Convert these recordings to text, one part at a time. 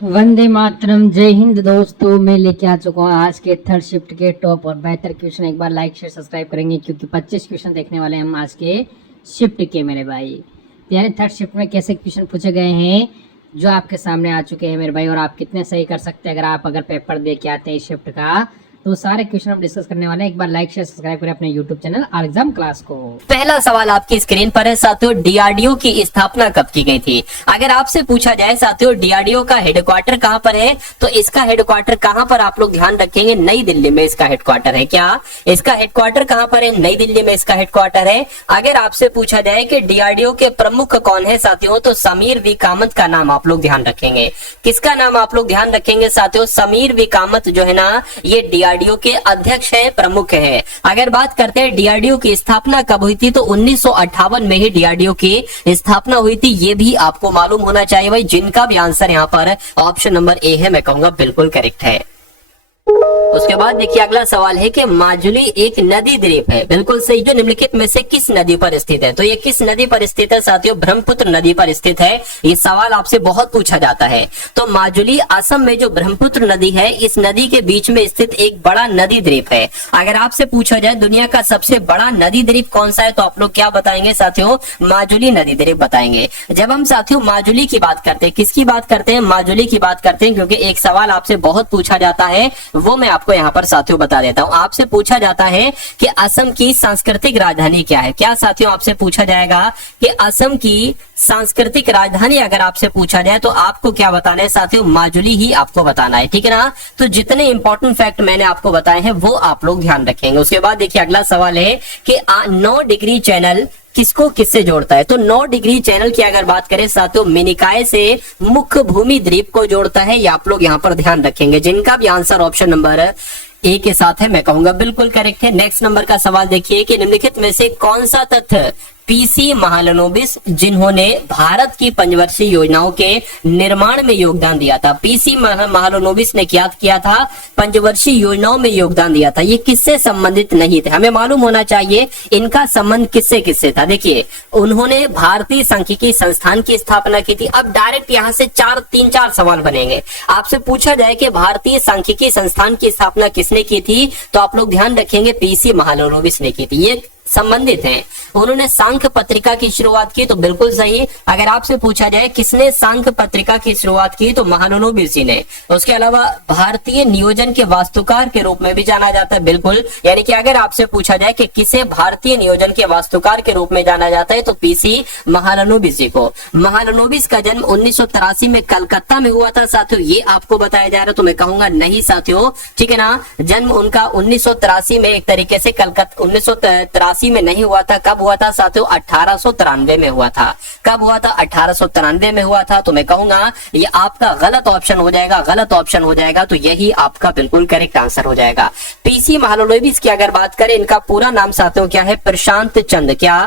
वंदे मातरम। जय हिंद दोस्तों, मैं लेके आ चुका हूँ आज के थर्ड शिफ्ट के टॉप और बेहतर क्वेश्चन। एक बार लाइक शेयर सब्सक्राइब करेंगे क्योंकि 25 क्वेश्चन देखने वाले हैं हम आज के शिफ्ट के मेरे भाई। यानी थर्ड शिफ्ट में कैसे क्वेश्चन पूछे गए हैं जो आपके सामने आ चुके हैं मेरे भाई, और आप कितने सही कर सकते हैं अगर पेपर दे के आते हैं शिफ्ट का। तो सारे क्वेश्चन हम डिस्कस करने वाले हैं। एक बार लाइक शेयर सब्सक्राइब करें अपने YouTube channel are exam class को। पहला सवाल आपकी स्क्रीन पर है साथियों, डीआरडीओ की स्थापना कब की गई थी? अगर आपसे पूछा जाए साथियों डीआरडीओ का हेडक्वार्टर कहां पर है, तो इसका हेडक्वार्टर कहां पर आप लोग ध्यान रखेंगे, नई दिल्ली में इसका हेडक्वार्टर है। क्या इसका हेडक्वार्टर कहां पर है? नई दिल्ली में इसका हेडक्वार्टर है। अगर आपसे पूछा जाए कि डीआरडीओ के प्रमुख कौन है साथियों, तो समीर वी कामत का नाम आप लोग ध्यान रखेंगे। किसका नाम आप लोग ध्यान रखेंगे साथियों? समीर वी कामत जो है ना, ये डीआरडीओ के अध्यक्ष है, प्रमुख है। अगर बात करते हैं डीआरडीओ की स्थापना कब हुई थी, तो 1958 में ही डीआरडीओ की स्थापना हुई थी। ये भी आपको मालूम होना चाहिए भाई। जिनका भी आंसर यहाँ पर ऑप्शन नंबर ए है, मैं कहूंगा बिल्कुल करेक्ट है। उसके बाद देखिए अगला सवाल है कि माजुली एक नदी द्वीप है। बिल्कुल सही। जो निम्नलिखित में से किस नदी पर स्थित है? तो ये किस नदी पर स्थित है साथियों? ब्रह्मपुत्र नदी पर स्थित है। ये सवाल आपसे बहुत पूछा जाता है। तो माजुली असम में जो ब्रह्मपुत्र नदी है, इस नदी के बीच में स्थित एक बड़ा नदी द्वीप है। अगर आपसे पूछा जाए दुनिया का सबसे बड़ा नदी द्वीप कौन सा है, तो आप लोग क्या बताएंगे साथियों? माजुली नदी द्वीप बताएंगे। जब हम साथियों माजुली की बात करते हैं, किसकी बात करते हैं? माजुली की बात करते हैं, क्योंकि एक सवाल आपसे बहुत पूछा जाता है, वो मैं आपको यहाँ पर साथियों बता देता हूँ। आपसे पूछा जाता है कि असम की सांस्कृतिक राजधानी क्या है। क्या साथियों आपसे पूछा जाएगा कि असम की सांस्कृतिक राजधानी अगर आपसे पूछा जाए तो आपको क्या बताना है साथियों? माजुली ही आपको बताना है, ठीक है ना। तो जितने इंपॉर्टेंट फैक्ट मैंने आपको बताए हैं वो आप लोग ध्यान रखेंगे। उसके बाद देखिए अगला सवाल है कि 9 डिग्री चैनल किसको किससे जोड़ता है? तो 9 डिग्री चैनल की अगर बात करें साथियों, मिनिकाय से मुख्य भूमि द्वीप को जोड़ता है। ये आप लोग यहाँ पर ध्यान रखेंगे। जिनका भी आंसर ऑप्शन नंबर ए के साथ है, मैं कहूंगा बिल्कुल करेक्ट है। नेक्स्ट नंबर का सवाल देखिए कि निम्नलिखित में से कौन सा तथ्य पीसी महालनोबिस, जिन्होंने भारत की पंचवर्षीय योजनाओं के निर्माण में योगदान दिया था, पीसी महालनोबिस ने क्या किया था? पंचवर्षीय योजनाओं में योगदान दिया था। ये किससे संबंधित नहीं थे? हमें मालूम होना चाहिए इनका संबंध किससे किससे था। देखिए उन्होंने भारतीय सांख्यिकी संस्थान की स्थापना की थी। अब डायरेक्ट यहाँ से 3-4 सवाल बनेंगे। आपसे पूछा जाए कि भारतीय सांख्यिकी संस्थान की स्थापना किसने की थी, तो आप लोग ध्यान रखेंगे पीसी महालनोबिस ने की थी। ये संबंधित हैं। उन्होंने सांख्य पत्रिका की शुरुआत की, तो बिल्कुल सही। अगर आपसे पूछा जाए किसने सांख्य पत्रिका की शुरुआत की, तो महालनोबिस जी ने। उसके अलावा भारतीय नियोजन के वास्तुकार के रूप में भी जाना जाता है, बिल्कुल। यानी कि अगर आपसे पूछा जाए कि किसे भारतीय नियोजन के वास्तुकार के रूप में जाना जाता है, तो पीसी महालनोबिस जी को। महालनोबिस का जन्म 1983 में कलकत्ता में हुआ था साथियों, ये आपको बताया जा रहा है। तो मैं कहूंगा नहीं साथियों, ठीक है ना। जन्म उनका 1983 में एक तरीके से कलकत्ता 1983 में नहीं हुआ था। कब हुआ था साथियों? 1893 में हुआ था। कब हुआ था? 1893 में हुआ था। तो मैं कहूंगा ये आपका गलत ऑप्शन हो जाएगा, गलत ऑप्शन हो जाएगा। तो यही आपका बिल्कुल करेक्ट आंसर हो जाएगा। पीसी महालनोबिस की अगर बात करें, इनका पूरा नाम साथियों क्या है? प्रशांत चंद। क्या?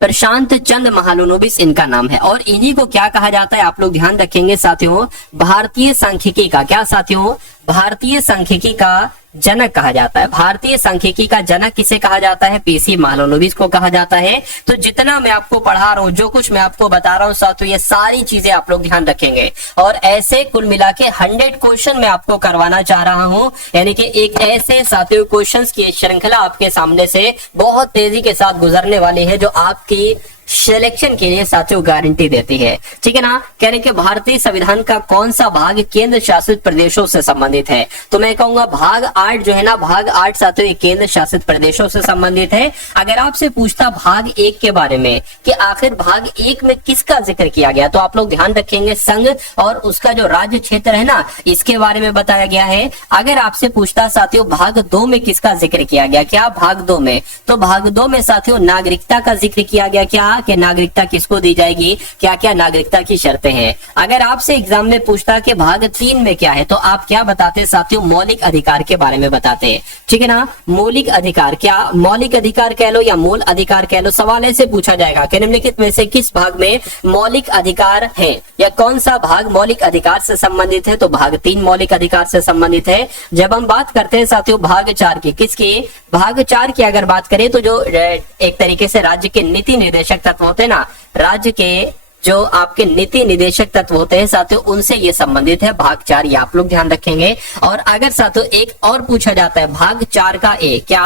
प्रशांत चंद महालनोबिस इनका नाम है। और इन्हीं को क्या कहा जाता है, आप लोग ध्यान रखेंगे साथियों? भारतीय सांख्यिकी का क्या साथियों? भारतीय सांख्यिकी का जनक कहा जाता है। भारतीय सांख्यिकी का जनक किसे कहा जाता है? पीसी महालनोबिस को कहा जाता है। तो जितना मैं आपको पढ़ा रहा हूँ, जो कुछ मैं आपको बता रहा हूँ साथियों, ये सारी चीजें आप लोग ध्यान रखेंगे। और ऐसे कुल मिला के 100 क्वेश्चन मैं आपको करवाना चाह रहा हूँ। यानी कि एक ऐसे साथियों क्वेश्चंस की श्रृंखला आपके सामने से बहुत तेजी के साथ गुजरने वाली है, जो आपकी सिलेक्शन के लिए साथियों गारंटी देती है, ठीक है ना। कहने के भारतीय संविधान का कौन सा भाग केंद्र शासित प्रदेशों से संबंधित है? तो मैं कहूंगा भाग 8 जो है ना, भाग 8 साथियों केंद्र शासित प्रदेशों से संबंधित है। अगर आपसे पूछता भाग 1 के बारे में कि आखिर भाग 1 में किसका जिक्र किया गया, तो आप लोग ध्यान रखेंगे संघ और उसका जो राज्य क्षेत्र है ना, इसके बारे में बताया गया है। अगर आपसे पूछता साथियों भाग 2 में किसका जिक्र किया गया, क्या भाग 2 में? तो भाग 2 में साथियों नागरिकता का जिक्र किया गया। क्या कि नागरिकता किसको दी जाएगी, क्या क्या नागरिकता की शर्तें हैं। अगर आपसे एग्जाम में पूछता कि भाग 3 में क्या है, तो आप क्या बताते साथियों? मौलिक अधिकार के बारे में बताते हैं, ठीक है ना। मौलिक अधिकार, क्या मौलिक अधिकार कह लो या मूल अधिकार कह लो, सवाल ऐसे पूछा जाएगा कि निम्नलिखित में से किस भाग में मौलिक अधिकार है, या कौन सा भाग मौलिक अधिकार से संबंधित है? तो भाग 3 मौलिक अधिकार से संबंधित है। जब हम बात करते हैं साथियों भाग 4 की, किसकी? भाग 4 की अगर बात करें तो जो एक तरीके से राज्य के नीति निर्देशक तत्व होते हैं ना, राज्य के जो आपके नीति निदेशक तत्व होते हैं साथियों, उनसे ये संबंधित है। भाग 4 ये आप लोग ध्यान रखेंगे। और अगर साथियों एक और पूछा जाता है भाग 4 का ए, क्या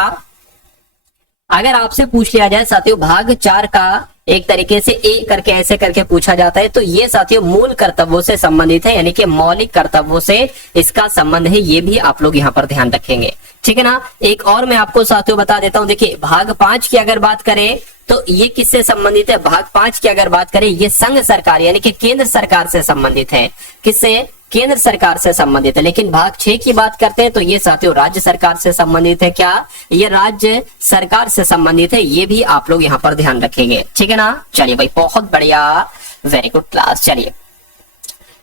अगर आपसे पूछ लिया जाए साथियों भाग 4 का एक तरीके से ए करके ऐसे करके पूछा जाता है, तो ये साथियों मूल कर्तव्यों से संबंधित है, यानी कि मौलिक कर्तव्यों से इसका संबंध है। ये भी आप लोग यहाँ पर ध्यान रखेंगे, ठीक है ना। एक और मैं आपको साथियों बता देता हूं, देखिए भाग 5 की अगर बात करें तो ये किससे संबंधित है। भाग 5 की अगर बात करें, ये संघ सरकार यानी कि केंद्र सरकार से संबंधित है। किससे? केंद्र सरकार से संबंधित है। लेकिन भाग 6 की बात करते हैं तो ये साथियों राज्य सरकार से संबंधित है। क्या ये राज्य सरकार से संबंधित है? ये भी आप लोग यहाँ पर ध्यान रखेंगे, ठीक है ना। चलिए भाई, बहुत बढ़िया, वेरी गुड क्लास। चलिए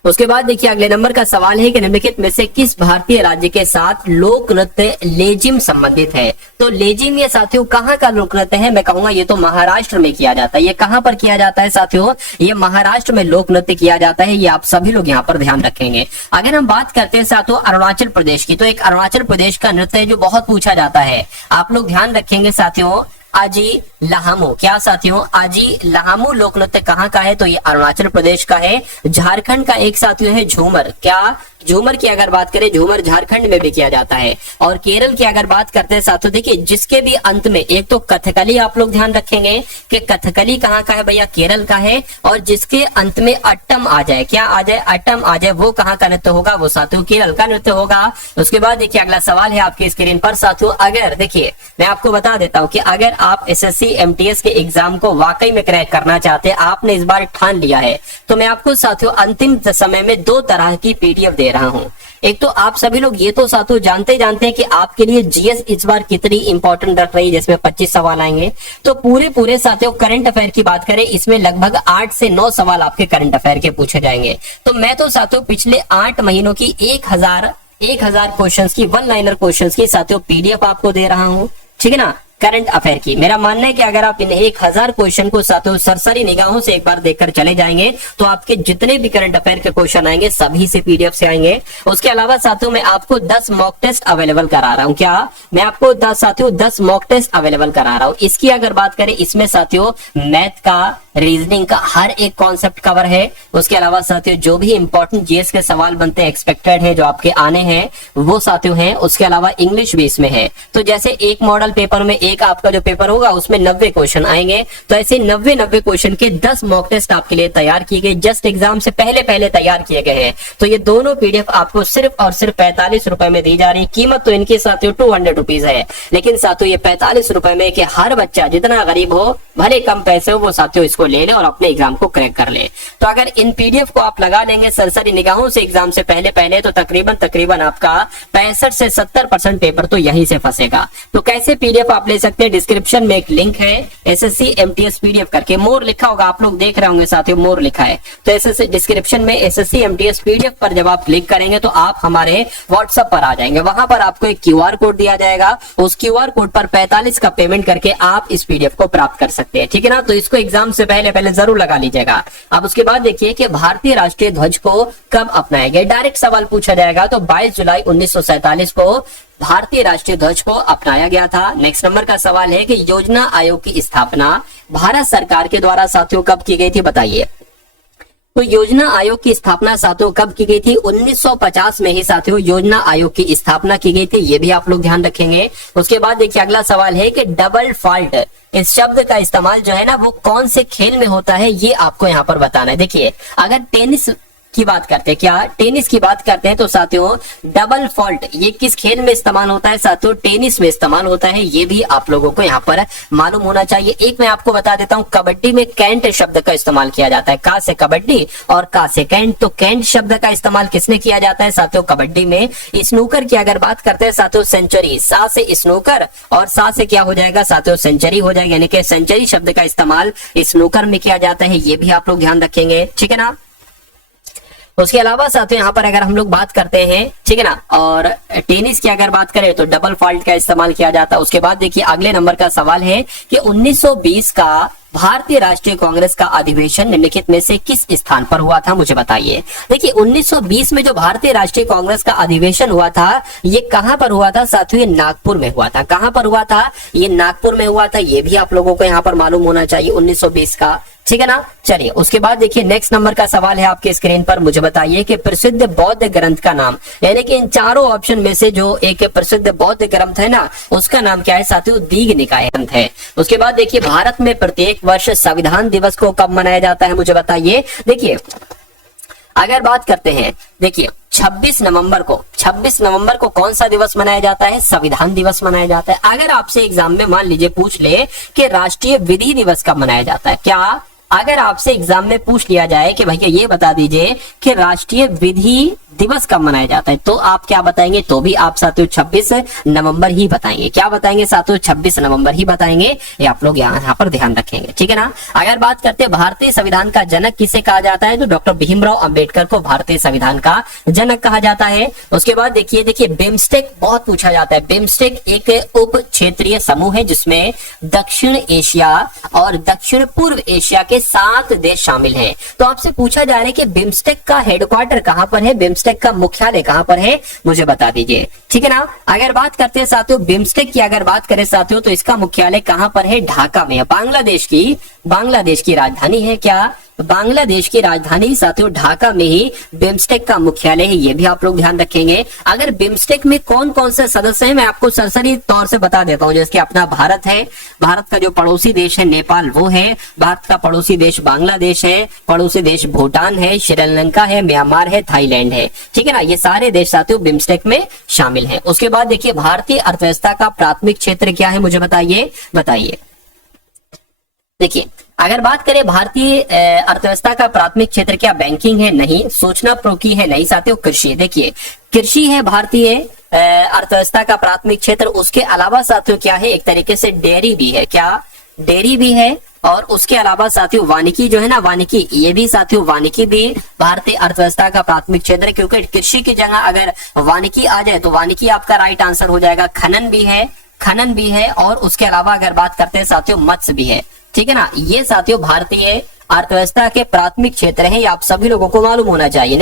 उसके बाद देखिए अगले नंबर का सवाल है कि निम्नलिखित में से किस भारतीय राज्य के साथ लोक नृत्य लेजिम संबंधित है। तो लेजिम ये साथियों कहाँ का लोक नृत्य है? मैं कहूंगा ये तो महाराष्ट्र में किया जाता है। ये कहाँ पर किया जाता है साथियों? ये महाराष्ट्र में लोक नृत्य किया जाता है। ये आप सभी लोग यहाँ पर ध्यान रखेंगे। अगर हम बात करते हैं साथियों अरुणाचल प्रदेश की, तो एक अरुणाचल प्रदेश का नृत्य है जो बहुत पूछा जाता है। आप लोग ध्यान रखेंगे साथियों, आजी लहामू। क्या साथियों? आजी लहामू लोक नृत्य कहाँ का है? तो ये अरुणाचल प्रदेश का है। झारखंड का एक साथियों है झूमर। क्या झूमर की अगर बात करें, झूमर झारखंड में भी किया जाता है। और केरल की अगर बात करते हैं साथियों, देखिए जिसके भी अंत में एक तो कथकली, आप लोग ध्यान रखेंगे कि कथकली कहाँ का है भैया? केरल का है। और जिसके अंत में अट्टम आ जाए, क्या आ जाए? अट्टम आ जाए, वो कहाँ का नृत्य होगा? वो साथियों केरल का नृत्य होगा। उसके बाद देखिए अगला सवाल है आपकी स्क्रीन पर साथियों, अगर देखिए मैं आपको बता देता हूँ कि अगर आप एसएससी एमटीएस के एग्जाम को वाकई में क्रैक करना चाहते हैं, आपने इस बार ठान लिया है, तो मैं आपको साथियों अंतिम समय में 2 तरह की पीडीएफ दे रहा हूं। एक तो आप सभी लोग ये तो साथियों जानते हैं कि आपके लिए जीएस इस बार कितनी इंपॉर्टेंट रख रही है, जिसमें 25 सवाल आएंगे। तो पूरे साथियों करंट अफेयर की बात करें, इसमें लगभग 8 से 9 सवाल आपके करंट अफेयर के पूछे जाएंगे। तो मैं तो साथियों पिछले 8 महीनों की 1000 क्वेश्चंस की, 1 लाइनर क्वेश्चंस की साथियों पीडीएफ आपको दे रहा हूं, ठीक है ना, करंट अफेयर की। मेरा मानना है कि अगर आप इन 1000 क्वेश्चन को साथियों सरसरी निगाहों से एक बार देखकर चले जाएंगे, तो आपके जितने भी करंट अफेयर के क्वेश्चन आएंगे सभी से पीडीएफ से आएंगे। उसके अलावा साथियों मैं आपको 10 मॉक टेस्ट अवेलेबल करा रहा हूं। क्या मैं आपको 10 मॉक टेस्ट अवेलेबल करा रहा हूं। इसकी अगर बात करें, इसमें साथियों मैथ का, रीजनिंग का हर एक कॉन्सेप्ट कवर है। उसके अलावा साथियों जो भी इंपॉर्टेंट जीएस के सवाल बनते हैं, एक्सपेक्टेड है, जो आपके आने हैं, वो साथियों हैं। उसके अलावा इंग्लिश भी इसमें है। तो जैसे एक मॉडल पेपर में एक आपका जो पेपर होगा उसमें 90 क्वेश्चन आएंगे, तो ऐसे 90 क्वेश्चन के 10 मॉक टेस्ट आपके लिए तैयार किए गए, जस्ट एग्जाम से पहले तैयार किए गए हैं। तो ये दोनों पीडीएफ आपको सिर्फ और सिर्फ 45 रुपए में दी जा रही है। कीमत तो इनकी साथियों 200 रुपीज है, लेकिन साथियों ये 45 रुपए में कि हर बच्चा जितना गरीब हो, भले कम पैसे हो, वो साथियों इसको ले ले और अपने एग्जाम को क्रैक कर ले। तो अगर इन पीडीएफ को आप लगा लेंगे सरसरी निगाहों से एग्जाम से पहले तो तकरीबन आपका 65 से 70% पेपर तो यहीं से फंसेगा। तो कैसे पीडीएफ आप ले सकते हैं? डिस्क्रिप्शन में एक लिंक है, एसएससी एमटीएस पीडीएफ करके, मोर लिखा होगा, आप लोग देख रहे होंगे साथियों, मोर लिखा है। तो एसएससी डिस्क्रिप्शन में एसएससी एमटीएस पीडीएफ पर जब आप क्लिक करेंगे तो आप हमारे व्हाट्सएप पर आ जाएंगे। वहां पर आपको एक क्यूआर कोड दिया जाएगा, उस क्यूआर कोड पर 45 का पेमेंट करके आप इस पीडीएफ को प्राप्त कर सकते हैं, ठीक है ना। तो इसको एग्जाम से पहले जरूर लगा लीजिएगा। अब उसके बाद देखिए कि भारतीय राष्ट्रीय ध्वज को कब अपनाया गया? डायरेक्ट सवाल पूछा जाएगा। तो 22 जुलाई 1947 को भारतीय राष्ट्रीय ध्वज को अपनाया गया था। नेक्स्ट नंबर का सवाल है कि योजना आयोग की स्थापना भारत सरकार के द्वारा साथियों कब की गई थी? बताइए। तो योजना आयोग की स्थापना साथियों कब की गई थी? 1950 में ही साथियों योजना आयोग की स्थापना की गई थी। ये भी आप लोग ध्यान रखेंगे। उसके बाद देखिए अगला सवाल है कि डबल फॉल्ट, इस शब्द का इस्तेमाल जो है ना वो कौन से खेल में होता है, ये आपको यहाँ पर बताना है। देखिए अगर टेनिस की बात करते हैं, क्या टेनिस की बात करते हैं, तो साथियों डबल फॉल्ट ये किस खेल में इस्तेमाल होता है? साथियों टेनिस में इस्तेमाल होता है। ये भी आप लोगों को यहाँ पर मालूम होना चाहिए। एक मैं आपको बता देता हूँ, कबड्डी में कैंट शब्द का इस्तेमाल किया जाता है। का से कबड्डी और का से कैंट, तो कैंट शब्द का इस्तेमाल किसने किया जाता है साथियों? कबड्डी में। स्नूकर की अगर बात करते हैं साथियों, सेंचुरी, सा से स्नूकर और सा से क्या हो जाएगा साथियों? सेंचुरी हो जाएगा, यानी कि सेंचुरी शब्द का इस्तेमाल स्नूकर में किया जाता है। ये भी आप लोग ध्यान रखेंगे, ठीक है ना। उसके अलावा साथियों यहाँ पर अगर हम लोग बात करते हैं, ठीक है ना, और टेनिस की अगर बात करें तो डबल फॉल्ट का इस्तेमाल किया जाता है। उसके बाद देखिए अगले नंबर का सवाल है कि 1920 का भारतीय राष्ट्रीय कांग्रेस का अधिवेशन निम्नलिखित में से किस स्थान पर हुआ था? मुझे बताइए। देखिए 1920 में जो भारतीय राष्ट्रीय कांग्रेस का अधिवेशन हुआ था, ये कहां पर हुआ था साथियों? ये नागपुर में हुआ था। कहां पर हुआ था? ये नागपुर में हुआ था। ये भी आप लोगों को यहाँ पर मालूम होना चाहिए। 1920 का ठीक है ना। चलिए उसके बाद देखिए नेक्स्ट नंबर का सवाल है आपके स्क्रीन पर, मुझे बताइए कि प्रसिद्ध बौद्ध ग्रंथ का नाम, यानी कि इन चारों ऑप्शन में से जो एक प्रसिद्ध बौद्ध ग्रंथ है ना, उसका नाम क्या है साथियों, दीघ निकाय ग्रंथ है। उसके बाद देखिए भारत में प्रत्येक वर्ष संविधान दिवस को कब मनाया जाता है, मुझे बताइए। देखिए अगर बात करते हैं, देखिए 26 नवंबर को कौन सा दिवस मनाया जाता है, संविधान दिवस मनाया जाता है। अगर आपसे एग्जाम में मान लीजिए पूछ ले कि राष्ट्रीय विधि दिवस कब मनाया जाता है, क्या अगर आपसे एग्जाम में पूछ लिया जाए कि भैया ये बता दीजिए कि राष्ट्रीय विधि दिवस कब मनाया जाता है, तो आप क्या बताएंगे, तो भी आप साथियों 26 नवंबर ही बताएंगे। क्या बताएंगे साथियों, 26 नवंबर ही बताएंगे। ये आप लोग यहाँ पर ध्यान रखेंगे, ठीक है ना। अगर बात करते हैं भारतीय संविधान का जनक किसे कहा जाता है, तो डॉक्टर भीमराव अंबेडकर को भारतीय संविधान का जनक कहा जाता है। उसके बाद देखिए बिम्स्टेक बहुत पूछा जाता है। बिम्स्टेक एक उप क्षेत्रीय समूह है जिसमें दक्षिण एशिया और दक्षिण पूर्व एशिया के 7 देश शामिल है। तो आपसे पूछा जा रहा है कि बिम्स्टेक का हेडक्वार्टर कहां पर है, बिम्स्टेक का मुख्यालय कहां पर है, मुझे बता दीजिए, ठीक है ना। अगर बात करते हैं साथियों बिम्स्टेक की, अगर बात करें साथियों तो इसका मुख्यालय कहां पर है, ढाका में है। बांग्लादेश की राजधानी है क्या, बांग्लादेश की राजधानी साथियों ढाका में ही बिम्स्टेक का मुख्यालय है, ये भी आप लोग ध्यान रखेंगे। अगर बिम्स्टेक में कौन कौन से सदस्य हैं मैं आपको सरसरी तौर से बता देता हूं, जैसे अपना भारत है, भारत का जो पड़ोसी देश है नेपाल वो है, भारत का पड़ोसी देश बांग्लादेश है, पड़ोसी देश भूटान है, श्रीलंका है, म्यांमार है, थाईलैंड है, ठीक है ना। ये सारे देश साथियों बिम्स्टेक में शामिल है। उसके बाद देखिए भारतीय अर्थव्यवस्था का प्राथमिक क्षेत्र क्या है, मुझे बताइए। देखिए अगर बात करें भारतीय अर्थव्यवस्था का प्राथमिक क्षेत्र क्या बैंकिंग है, नहीं। सूचना प्रौद्योगिकी है, नहीं साथियों। कृषि, देखिए कृषि है भारतीय अर्थव्यवस्था का प्राथमिक क्षेत्र। उसके अलावा साथियों क्या है, एक तरीके से डेयरी भी है, क्या डेयरी भी है। और उसके अलावा साथियों वानिकी जो है ना, वानिकी, ये भी साथियों वानिकी भी भारतीय अर्थव्यवस्था का प्राथमिक क्षेत्र है, क्योंकि कृषि की जगह अगर वानिकी आ जाए तो वानिकी आपका राइट आंसर हो जाएगा। खनन भी है और उसके अलावा अगर बात करते हैं साथियों मत्स्य भी है, ठीक है ना। ये साथियों भारतीय अर्थव्यवस्था के प्राथमिक क्षेत्र हैं, ये आप सभी लोगों को मालूम होना चाहिए।